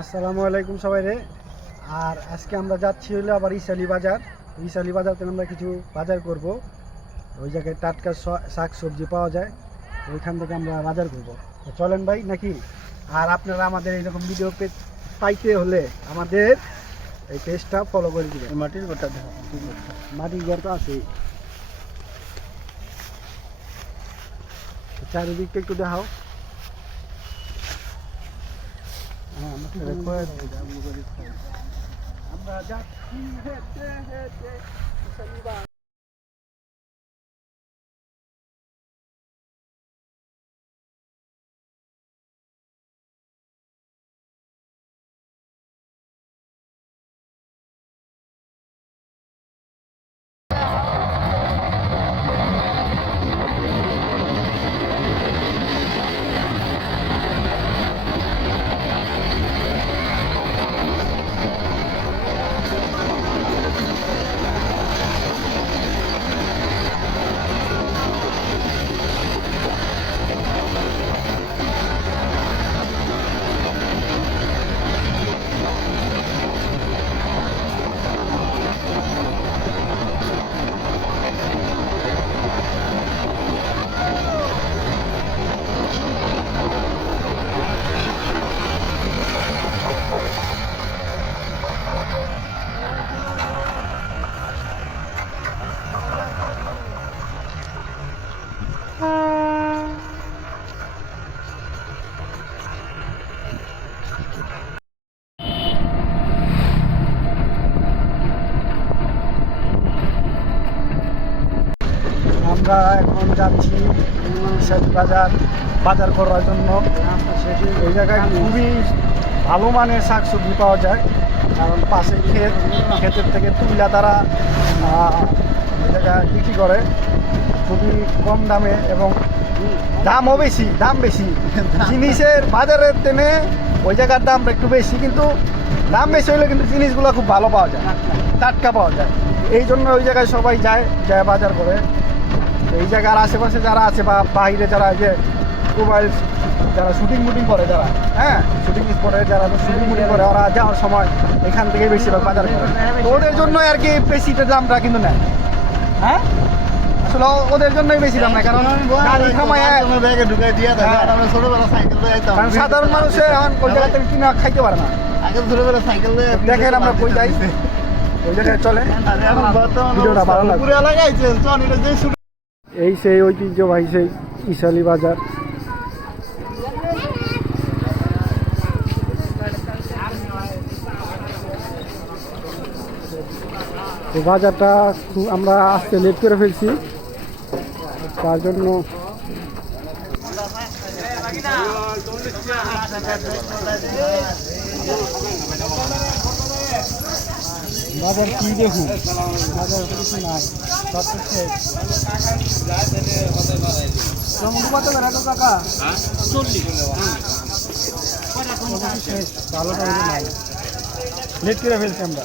আসসালামু আলাইকুম সবাই রে। আর আজকে আমরা যাচ্ছি হইলো আবার ইসালি বাজার। ইসালি বাজার থেকে আমরা কিছু বাজার করব। ওই জায়গায় টাটকা শাক সবজি পাওয়া যায়, ওইখান থেকে আমরা বাজার করব। তো চলেন ভাই নাকি। আর আপনারা আমাদের এইরকম ভিডিও পাইতে হলে আমাদের এই পেজটা ফলো করে দিবেন। মাটির ঘরটা দেখো, মাটির ঘর তো আছেই, চারিদিকটা একটু দেখাও। আমরা যাচ্ছি হেঁটে হেঁটে ইসালি বাজার। আমরা এখন যাচ্ছি ইসালি বাজার করার জন্য। ওই জায়গায় খুবই ভালো মানের শাকসবজি পাওয়া যায়, কারণ পাশে ক্ষেতের থেকে তুলা তারা ওই জায়গায় বিক্রি করে খুবই কম দামে, এবং দাম বেশি জিনিসের বাজারের টেনে ওই জায়গার দামটা একটু বেশি, কিন্তু দাম বেশি হলে কিন্তু জিনিসগুলো খুব ভালো পাওয়া যায়, টাটকা পাওয়া যায়। এই জন্য ওই জায়গায় সবাই যায় বাজার করে। এই জায়গার আশেপাশে যারা আছে বা বাইরে যারা যে মোবাইল যারা শুটিং করে, যারা শুটিং করে, ওরা যাওয়ার সময় এখান থেকে বেশিরভাগ বাজার করে। ওদের জন্য আর কি বেশিটা দামটা কিন্তু নেয়। আসলে ওদের জন্যই বেশি দাম নেয়, কারণ সাধারণ মানুষে এখন ওই জায়গা থেকে কিনা খাইতে পারে না। দেখেন আমরা কই যাই, ওই জায়গায় চলে ভিডিওটা ভালো লাগে। এই সেই ঐতিহ্যবাহী সেই ইসালি বাজার। বাজারটা আমরা আসতে লেট করে ফেলছি, তার জন্য বাজার কি দেখুন, বাজার কিছু নাই, সব শেষ। ভালো নাই, লেট করে ফেলছি আমরা।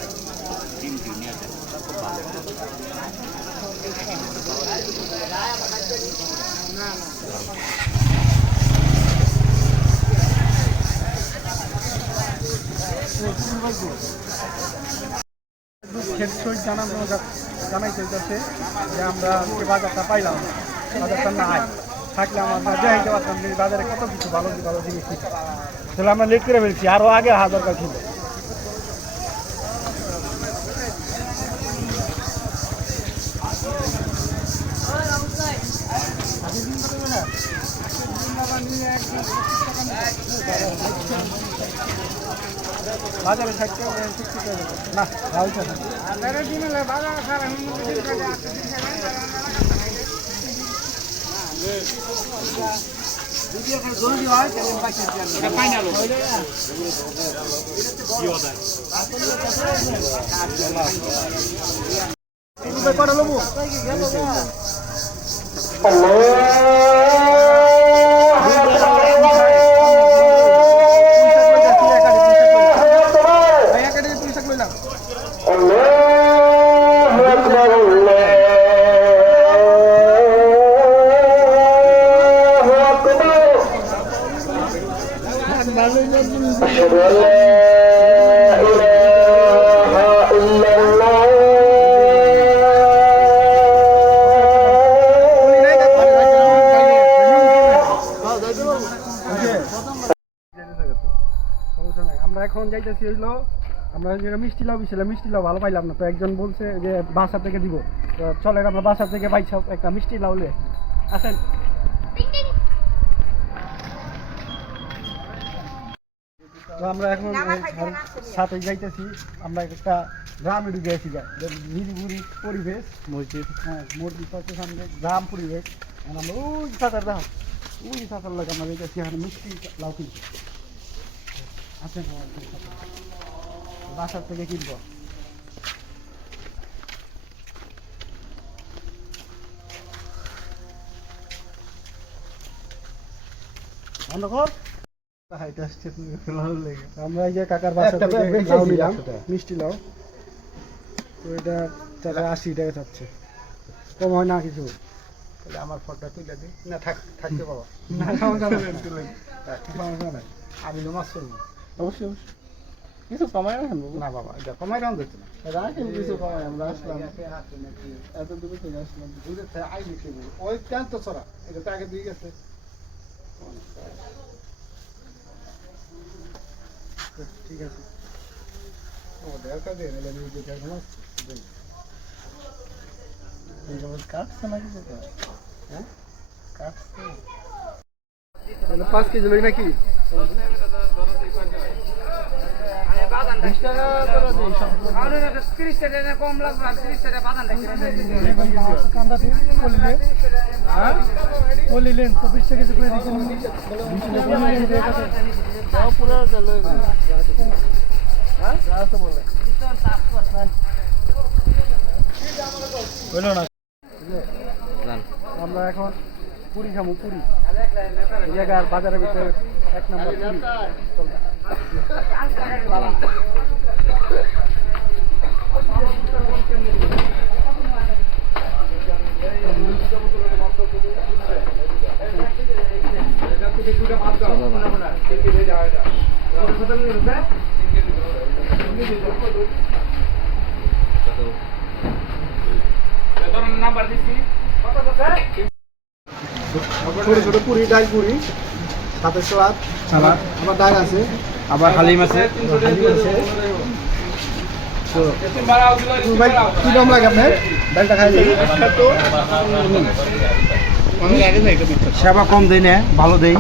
জানাইতে যাচ্ছে যে আমরা যে বাজারটা পাইলাম, বাজারটা নাই থাকলে আমরা দেখাইতে পারতাম যে বাজারে কত কিছু ভালো জিনিস তাহলে আমরা লেট করে ফেলছি, আরও আগে দরকার ছিল। বাজারে না সমস্যা নাই। আমরা এখন যাইতেছি হইলো আমরা যে মিষ্টি লাউ বিছিলাম, মিষ্টি লাউ ভালো পাইলাম না, তো একজন বলছে যে বাসা থেকে দিব, তো চলে আমরা বাসা থেকে পাইছি একটা মিষ্টি লাউ নিয়ে আসেন। তো আমরা এখন সাথে যাইতেছি, আমরা একটা গ্রামে ঢুকে আছি, নিরিবিলি পরিবেশ, মসজিদ, হ্যাঁ মসজিদ হচ্ছে সামনে, গ্রাম পরিবেশ। আমরা ওই সাঁতার দাও, ওই সাঁতার লাগে আমরা যাইতেছি এখন মিষ্টি লাউ কিনতে। আছেন বাসার থেকে কিনবো। আমরা এই যে কাকার বাসা থেকে লাউ নিলাম, মিষ্টি লাউ, তো এটা 80 টাকা চাচ্ছে, কম হয় না কিছু? তাহলে আমার ফটোটা তুলে দিই না, থাকতে পাবো না, সমস্যা নাই, আমি নমাজ করবো। অবশ্যই অবশ্যই, কিছু কমাই রাখেন না বাবা, এটা কমাই রাখুন দেখতে না, রাখেন কিছু কমাই। আমরা আসলাম এত দূরে থেকে আসলাম, বুঝে আই লিখে ওই কেন তো ছড়া, এটা তো আগে দিয়ে গেছে। ঠিক আছে, কাটছে নাকি? হ্যাঁ কাটছে 5 কেজি লই নাকি? 20 টাকা কম লাগবে, 30 টাকা বাদান বলিলেন 24 টাকা কেজি করে দিচ্ছেন। আমরা এখন পুরি খাবো, পুরি এই জায়গার বাজারের ভিতরে 1 নম্বর পুরি। ছোট ছোট পুরি, ডাল পুরি, সাথে সালাদ, আবার ডাল আছে, আবার হালিম আছে। কি দাম লাগে আপনার? ডালটা খাইলে সেবা কম দেয় না, ভালো দেই।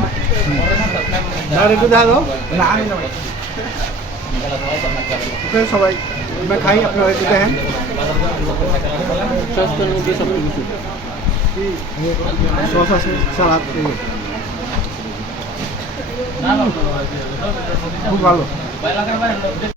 একটু দেখো না, আমি সবাই আমরা খাই, আপনারা একটু দেখেন। সস আছে, সালাদ, খুব ভালো।